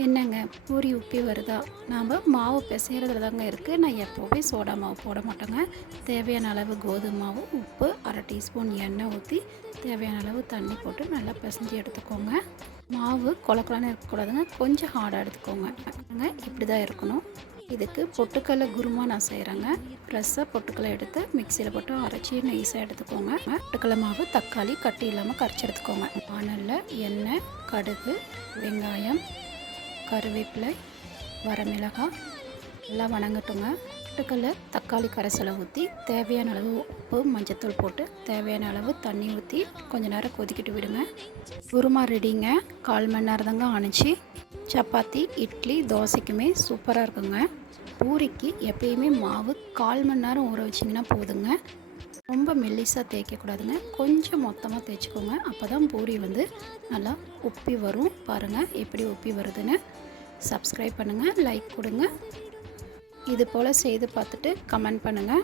என்னங்க பூரி உப்பி வருதா? நாம் மாவு பிசைறதுல தாங்க இருக்குது. நான் எப்போவுமே சோடா மாவு போட மாட்டேங்க. தேவையான அளவு கோதுமை மாவு, உப்பு, 1/2 டீஸ்பூன் எண்ணெய் ஊற்றி தேவையான அளவு தண்ணி போட்டு நல்லா பிசைஞ்சு எடுத்துக்கோங்க. மாவு கொலக்கொலன்னு இருக்கக்கூடாதுங்க, கொஞ்சம் ஹார்டாக எடுத்துக்கோங்க. இப்படி தான் இருக்கணும். இதுக்கு பொட்டுக்கடலை குருமா நான் செய்கிறேங்க. ஃப்ரெஷ்ஷாக பொட்டுக்கடலை எடுத்து மிக்சியில் போட்டு அரைச்சி நைஸாக எடுத்துக்கோங்க. பொட்டுக்கடலை மாவு, தக்காளி கட்டி இல்லாமல் கரைச்சி எடுத்துக்கோங்க. வானலில் எண்ணெய், கடுகு, வெங்காயம், கருவேப்பிலை, வரமிளகாய் எல்லாம் வணங்கட்டுங்க. பொட்டுக்கடலை தக்காளி கரைசலை ஊற்றி தேவையான அளவு உப்பு, மஞ்சத்தூள் போட்டு தேவையான அளவு தண்ணி ஊற்றி கொஞ்சம் நேரம் கொதிக்கிட்டு விடுங்க. குருமா ரெடிங்க. 1/4 மணி நேரம் தாங்க ஆணுச்சு. சப்பாத்தி, இட்லி, தோசைக்குமே சூப்பராக இருக்குங்க. பூரிக்கு எப்பயுமே மாவு 1/4 மணி நேரம் ஊற வச்சிங்கன்னா போதுங்க. ரொம்ப மெல்லிசாக தேய்க்கக்கூடாதுங்க, கொஞ்சம் மொத்தமாக தேய்ச்சிக்கோங்க. அப்போ தான் பூரி நல்லா உப்பி வரும். பாருங்கள் எப்படி உப்பி வருதுன்னு. சப்ஸ்கிரைப் பண்ணுங்கள், லைக் கொடுங்க. இது போல் செய்து பார்த்துட்டு கமெண்ட் பண்ணுங்கள்.